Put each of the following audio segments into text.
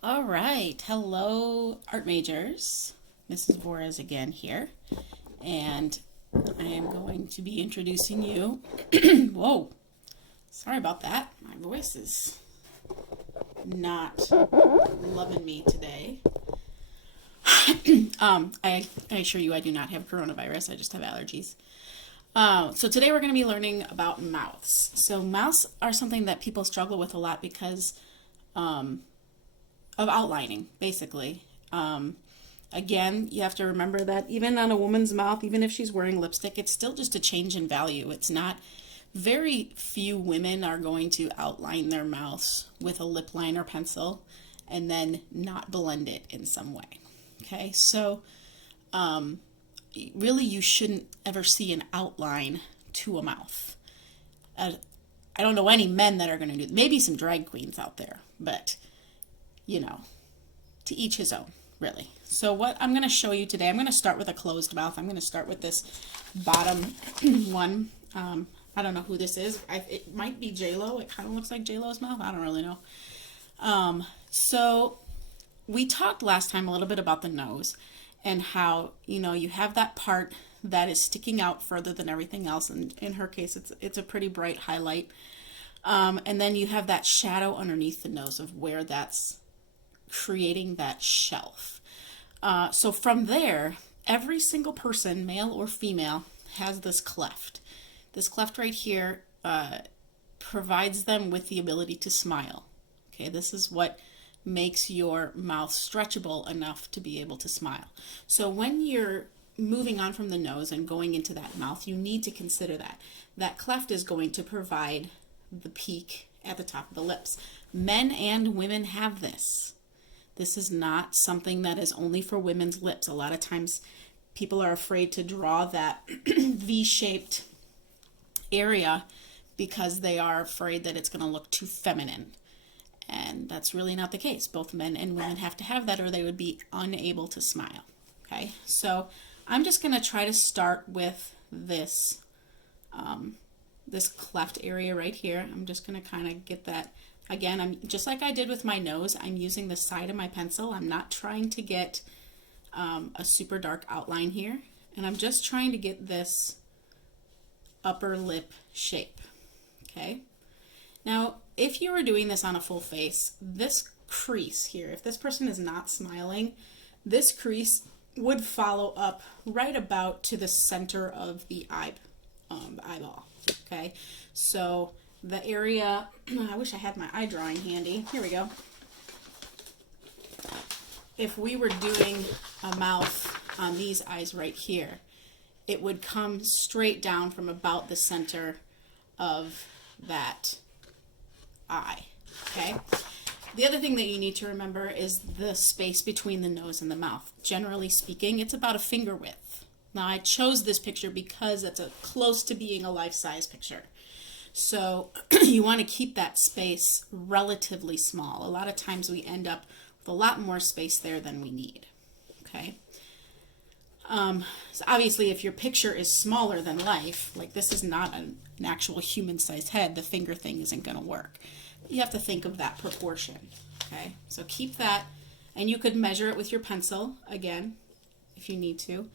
All right. Hello, art majors. Mrs. Vorez again here. And I am going to be introducing you. Whoa. Sorry about that. My voice is not loving me today. I assure you I do not have coronavirus. I just have allergies. So today we're going to be learning about mouths. So mouths are something that people struggle with a lot because of outlining, basically. Again, you have to remember that even on a woman's mouth, even if she's wearing lipstick, it's still just a change in value. It's not, very few women are going to outline their mouths with a lip liner pencil and then not blend it in some way. Okay, so really you shouldn't ever see an outline to a mouth. I don't know any men that are going to do, maybe some drag queens out there, but you know, to each his own, really. So what I'm going to show you today, I'm going to start with a closed mouth. I'm going to start with this bottom one. I don't know who this is. It might be J-Lo. It kind of looks like J-Lo's mouth. I don't really know. So we talked last time a little bit about the nose and how, you have that part that is sticking out further than everything else. And in her case, it's a pretty bright highlight. And then you have that shadow underneath the nose of where that's creating that shelf. So from there, every single person, male or female, has this cleft. This cleft right here provides them with the ability to smile. Okay, this is what makes your mouth stretchable enough to be able to smile. So when you're moving on from the nose and going into that mouth, you need to consider that. That cleft is going to provide the peak at the top of the lips. Men and women have this. This is not something that is only for women's lips. A lot of times people are afraid to draw that V-shaped area because they are afraid that it's going to look too feminine. And that's really not the case. Both men and women have to have that or they would be unable to smile. Okay, so I'm just going to try to start with this, this cleft area right here. I'm just going to kind of get that. Again, I'm just like I did with my nose, I'm using the side of my pencil. I'm not trying to get a super dark outline here. And I'm just trying to get this upper lip shape. Okay. Now, if you were doing this on a full face, this crease here, if this person is not smiling, this crease would follow up right about to the center of the eyeball. Okay. So the area, I wish I had my eye drawing handy. Here we go. If we were doing a mouth on these eyes right here, it would come straight down from about the center of that eye. Okay? The other thing that you need to remember is the space between the nose and the mouth. Generally speaking, it's about a finger width. Now, I chose this picture because it's close to being a life-size picture. So you want to keep that space relatively small. A lot of times we end up with a lot more space there than we need. Okay. So obviously if your picture is smaller than life, like this is not an actual human-sized head, the finger thing isn't going to work. You have to think of that proportion. Okay. So keep that, and you could measure it with your pencil again if you need to.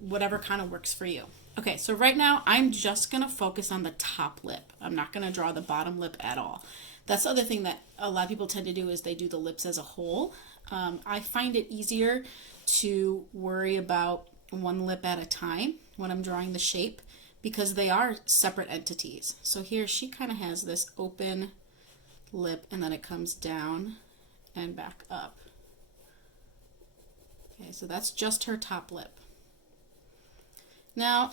Whatever kind of works for you. Okay, so right now I'm just going to focus on the top lip. I'm not going to draw the bottom lip at all. That's the other thing that a lot of people tend to do is they do the lips as a whole. I find it easier to worry about one lip at a time when I'm drawing the shape because they are separate entities. So here she kind of has this open lip and then it comes down and back up. Okay, so that's just her top lip. Now,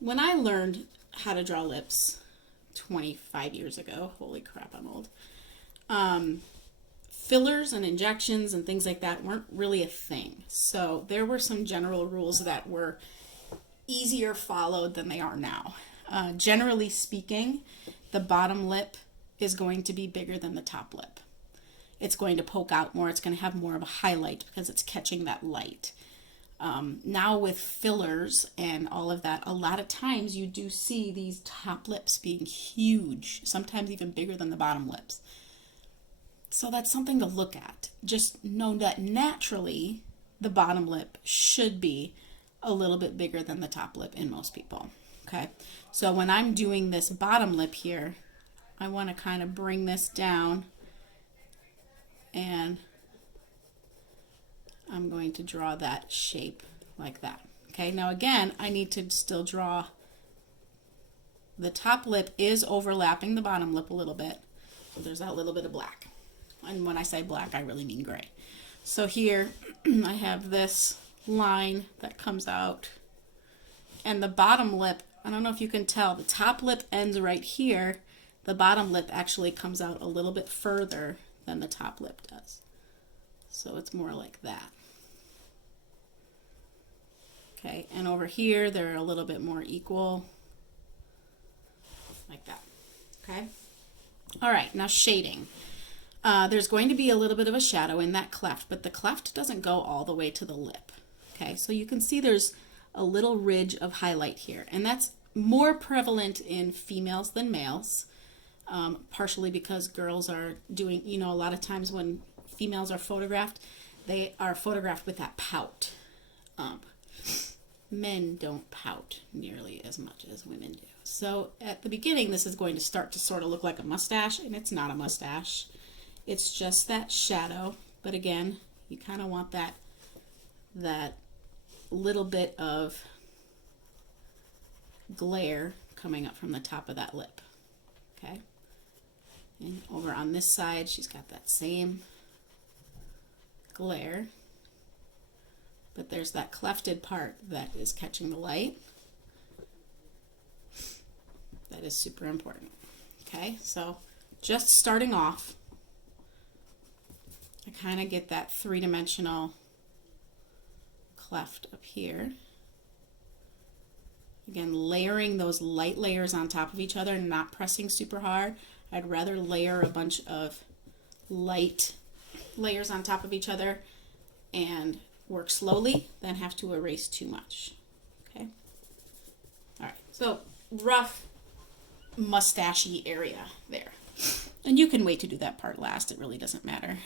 when I learned how to draw lips 25 years ago, holy crap, I'm old, fillers and injections and things like that weren't really a thing. So there were some general rules that were easier followed than they are now. Generally speaking, the bottom lip is going to be bigger than the top lip. It's going to poke out more. It's going to have more of a highlight because it's catching that light. Now with fillers and all of that, a lot of times you do see these top lips being huge, sometimes even bigger than the bottom lips. So that's something to look at. Just know that naturally the bottom lip should be a little bit bigger than the top lip in most people. Okay, so when I'm doing this bottom lip here, I want to kind of bring this down, and I'm going to draw that shape like that. Okay, now again, I need to still draw, the top lip is overlapping the bottom lip a little bit. So there's that little bit of black. And when I say black, I really mean gray. So here I have this line that comes out, and the bottom lip, I don't know if you can tell, the top lip ends right here. The bottom lip actually comes out a little bit further than the top lip does. So it's more like that. Okay, and over here they're a little bit more equal, like that. Okay. All right, now shading. There's going to be a little bit of a shadow in that cleft, but the cleft doesn't go all the way to the lip. Okay, so you can see there's a little ridge of highlight here, and that's more prevalent in females than males, partially because girls are doing, you know, a lot of times when females are photographed, they are photographed with that pout. Men don't pout nearly as much as women do. So at the beginning, this is going to start to sort of look like a mustache, and it's not a mustache. It's just that shadow. But again, you kind of want that little bit of glare coming up from the top of that lip. Okay. And over on this side, she's got that same glare. But there's that clefted part that is catching the light. That is super important. Okay, so just starting off, I kind of get that three-dimensional cleft up here. Again, layering those light layers on top of each other and not pressing super hard. I'd rather layer a bunch of light layers on top of each other and work slowly than have to erase too much. Okay. All right. So rough mustachy area there. And you can wait to do that part last. It really doesn't matter.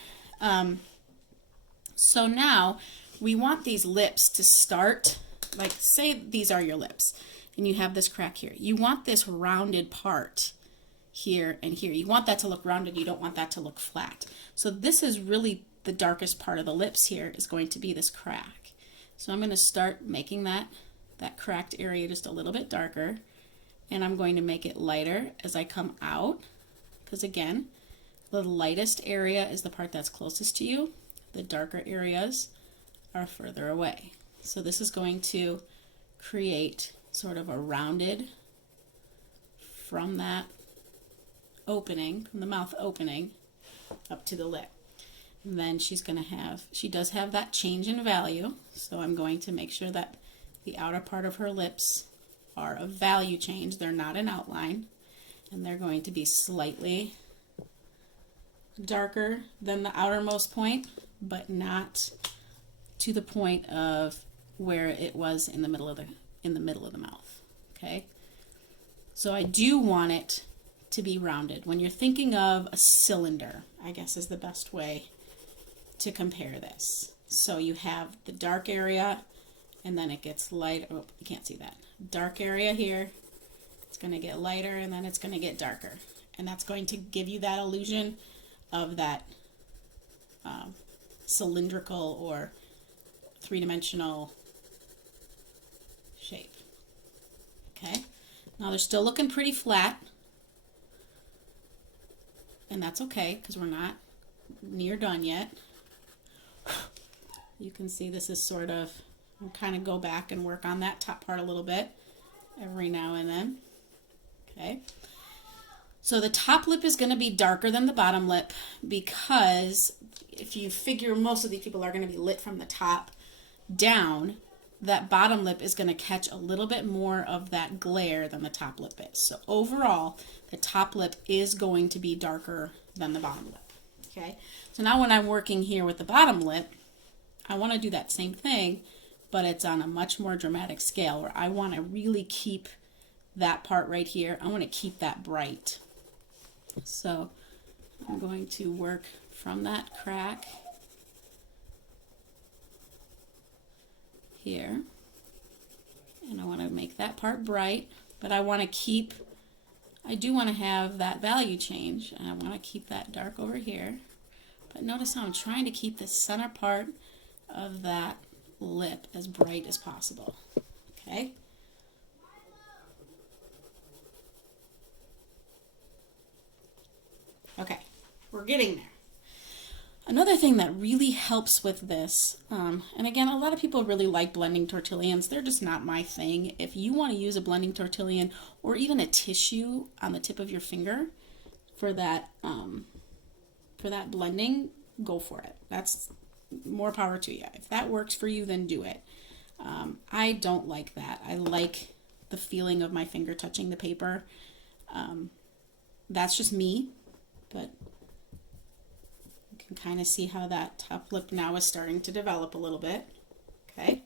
So now we want these lips to start, like say these are your lips and you have this crack here. You want this rounded part here and here. You want that to look rounded. You don't want that to look flat. So this is really the darkest part of the lips here is going to be this crack. So I'm going to start making that cracked area just a little bit darker, and I'm going to make it lighter as I come out, because again, the lightest area is the part that's closest to you. The darker areas are further away. So this is going to create sort of a rounded from that opening, from the mouth opening up to the lip. And then she does have that change in value, so I'm going to make sure that the outer part of her lips are a value change. They're not an outline, and they're going to be slightly darker than the outermost point, but not to the point of where it was in the middle of the mouth. Okay, so I do want it to be rounded. When you're thinking of a cylinder, I guess is the best way to compare this. So you have the dark area, and then it gets light. Oh, you can't see that. Dark area here. It's going to get lighter, and then it's going to get darker. And that's going to give you that illusion of that cylindrical or three-dimensional shape. Okay. Now they're still looking pretty flat. And that's okay, because we're not near done yet. You can see this is sort of, I'll kind of go back and work on that top part a little bit every now and then. Okay. So the top lip is going to be darker than the bottom lip, because if you figure most of these people are going to be lit from the top down, that bottom lip is going to catch a little bit more of that glare than the top lip is. So overall, the top lip is going to be darker than the bottom lip. Okay, so now when I'm working here with the bottom lip, I want to do that same thing, but it's on a much more dramatic scale, where I want to really keep that part right here. I want to keep that bright. So I'm going to work from that crack here, and I want to make that part bright, but I want to keep, I do want to have that value change, and I want to keep that dark over here. But notice how I'm trying to keep the center part of that lip as bright as possible. Okay? Okay, we're getting there. Another thing that really helps with this, and again, a lot of people really like blending tortillions. They're just not my thing. If you want to use a blending tortillion or even a tissue on the tip of your finger for that blending, go for it. That's more power to you. If that works for you, then do it. I don't like that. I like the feeling of my finger touching the paper. That's just me, but kind of see how that top lip now is starting to develop a little bit. Okay.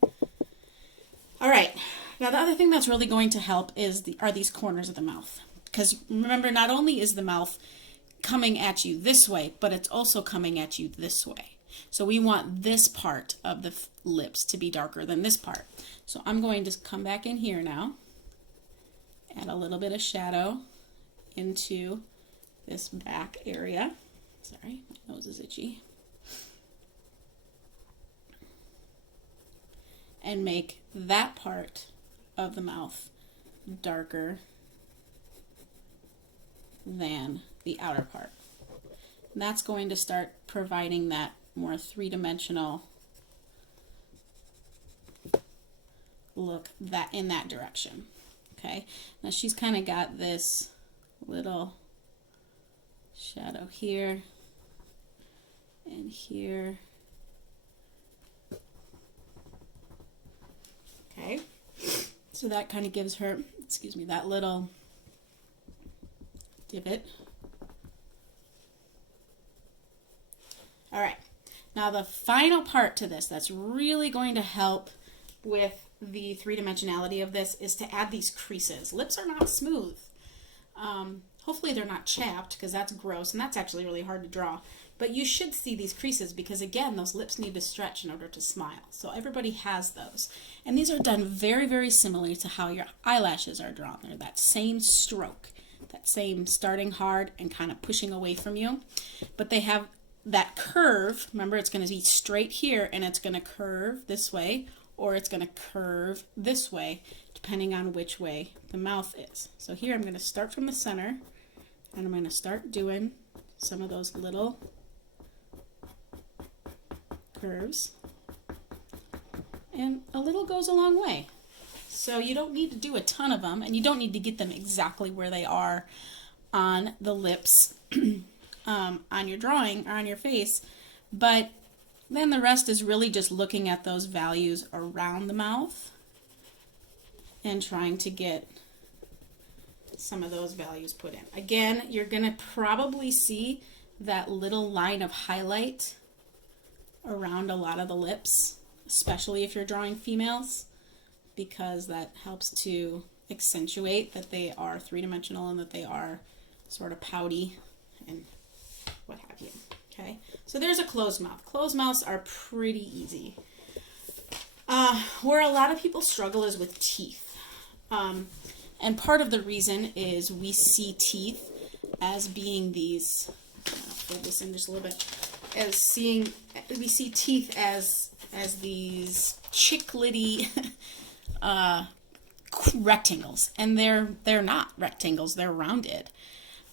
All right. Now the other thing that's really going to help are these corners of the mouth. Because remember, not only is the mouth coming at you this way, but it's also coming at you this way. So we want this part of the lips to be darker than this part. So I'm going to come back in here now, add a little bit of shadow into this back area. Sorry, my nose is itchy. And make that part of the mouth darker than the outer part. And that's going to start providing that more three-dimensional look in that direction. Okay, now she's kind of got this little shadow here and here. Okay, so that kind of gives her, excuse me, that little divot. All right, now the final part to this that's really going to help with the three-dimensionality of this is to add these creases. Lips are not smooth. Hopefully they're not chapped, because that's gross and that's actually really hard to draw. But you should see these creases because, again, those lips need to stretch in order to smile. So everybody has those. And these are done very, very similarly to how your eyelashes are drawn. They're that same stroke, that same starting hard and kind of pushing away from you. But they have that curve. Remember, it's going to be straight here and it's going to curve this way, or it's going to curve this way, depending on which way the mouth is. So here I'm going to start from the center, and I'm going to start doing some of those little curves. And a little goes a long way. So you don't need to do a ton of them, and you don't need to get them exactly where they are on the lips on your drawing or on your face. But then the rest is really just looking at those values around the mouth and trying to get some of those values put in. Again, you're going to probably see that little line of highlight around a lot of the lips, especially if you're drawing females, because that helps to accentuate that they are three-dimensional and that they are sort of pouty and what have you. Okay, so there's a closed mouth. Closed mouths are pretty easy. Where a lot of people struggle is with teeth. And part of the reason is we see teeth as being these, I'll fold this in just a little bit, we see teeth as these chiclety rectangles, and they're not rectangles, they're rounded.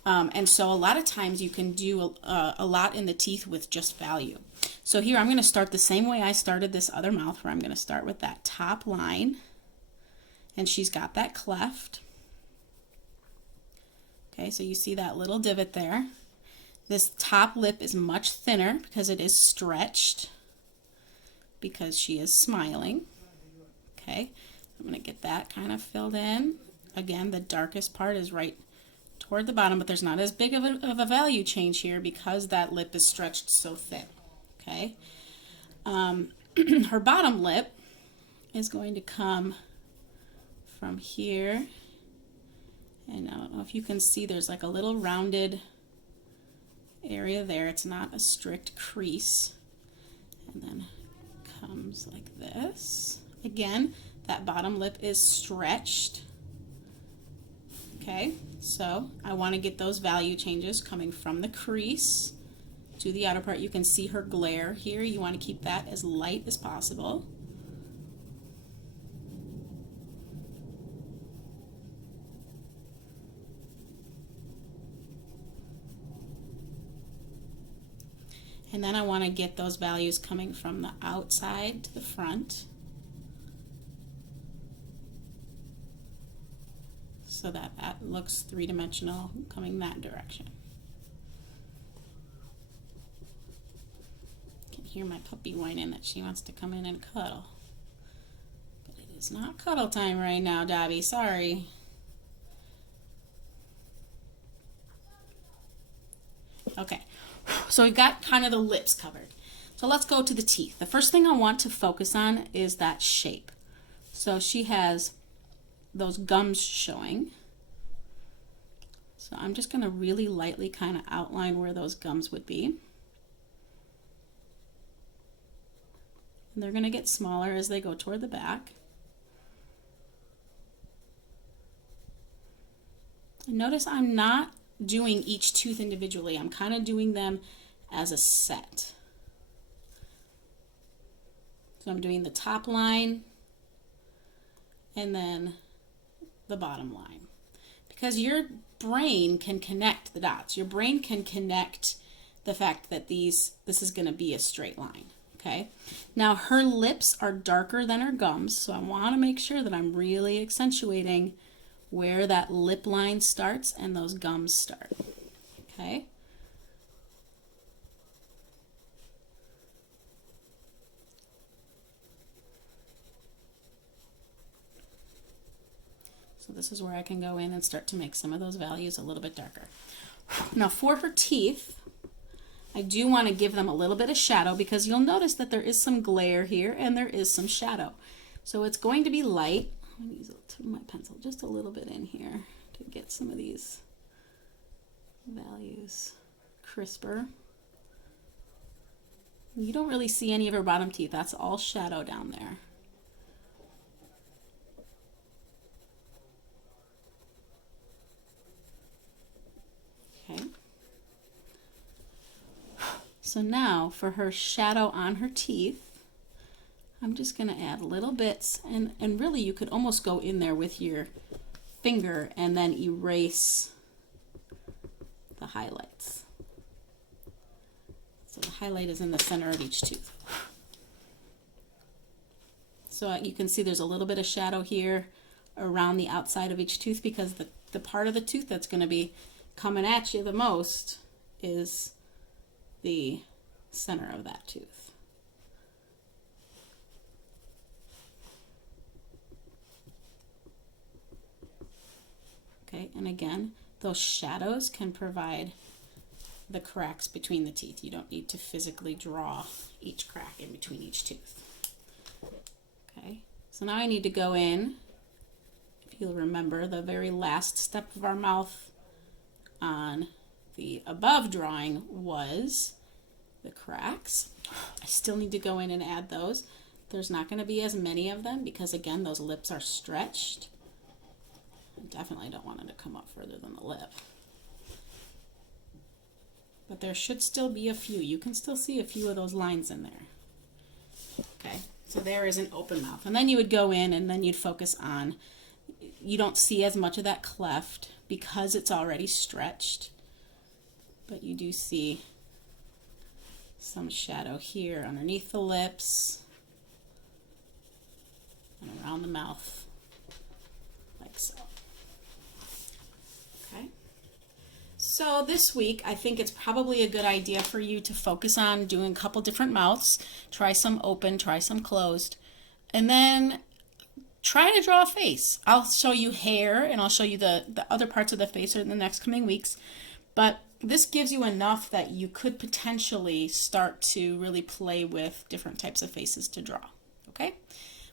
And so a lot of times you can do a lot in the teeth with just value. So here I'm going to start the same way I started this other mouth, where I'm going to start with that top line, and she's got that cleft. Okay, so you see that little divot there. This top lip is much thinner because it is stretched, because she is smiling. Okay, I'm going to get that kind of filled in. Again, the darkest part is right toward the bottom, but there's not as big of a value change here because that lip is stretched so thin. Okay, her bottom lip is going to come from here, and I don't know if you can see, there's like a little rounded area there. It's not a strict crease. And then comes like this. Again, that bottom lip is stretched. Okay, so I want to get those value changes coming from the crease to the outer part. You can see her glare here. You want to keep that as light as possible. And then I want to get those values coming from the outside to the front, so that that looks three-dimensional coming that direction. I can hear my puppy whining that she wants to come in and cuddle. But it is not cuddle time right now, Dobby, sorry. Okay, so we've got kind of the lips covered. So let's go to the teeth. The first thing I want to focus on is that shape. So she has those gums showing. So I'm just going to really lightly kind of outline where those gums would be. And they're going to get smaller as they go toward the back. And notice I'm not doing each tooth individually. I'm kind of doing them as a set. So I'm doing the top line and then the bottom line. Because your brain can connect the dots. Your brain can connect the fact that this is going to be a straight line. Okay. Now her lips are darker than her gums, so I want to make sure that I'm really accentuating where that lip line starts and those gums start. Okay. So this is where I can go in and start to make some of those values a little bit darker. Now for her teeth, I do want to give them a little bit of shadow because you'll notice that there is some glare here and there is some shadow. So it's going to be light. I'm going to use a tip of my pencil just a little bit in here to get some of these values crisper. You don't really see any of her bottom teeth. That's all shadow down there. Okay. So now for her shadow on her teeth, I'm just going to add little bits, and really you could almost go in there with your finger and then erase the highlights. So the highlight is in the center of each tooth. So you can see there's a little bit of shadow here around the outside of each tooth because the part of the tooth that's going to be coming at you the most is the center of that tooth. Okay, and again, those shadows can provide the cracks between the teeth. You don't need to physically draw each crack in between each tooth. Okay, so now I need to go in, if you'll remember, the very last step of our mouth on the above drawing was the cracks. I still need to go in and add those. There's not going to be as many of them because, again, those lips are stretched. I definitely don't want it to come up further than the lip. But there should still be a few. You can still see a few of those lines in there. Okay, so there is an open mouth. And then you would go in and then you'd focus on, you don't see as much of that cleft because it's already stretched. But you do see some shadow here underneath the lips and around the mouth, like so. Okay. So this week, I think it's probably a good idea for you to focus on doing a couple different mouths. Try some open, try some closed, and then try to draw a face. I'll show you hair and I'll show you the other parts of the face in the next coming weeks. But this gives you enough that you could potentially start to really play with different types of faces to draw. Okay?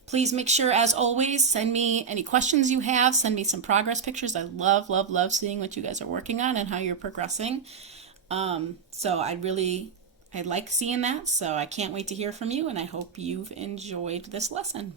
Please make sure, as always, send me any questions you have. Send me some progress pictures. I love, love, love seeing what you guys are working on and how you're progressing. So I like seeing that. So I can't wait to hear from you, and I hope you've enjoyed this lesson.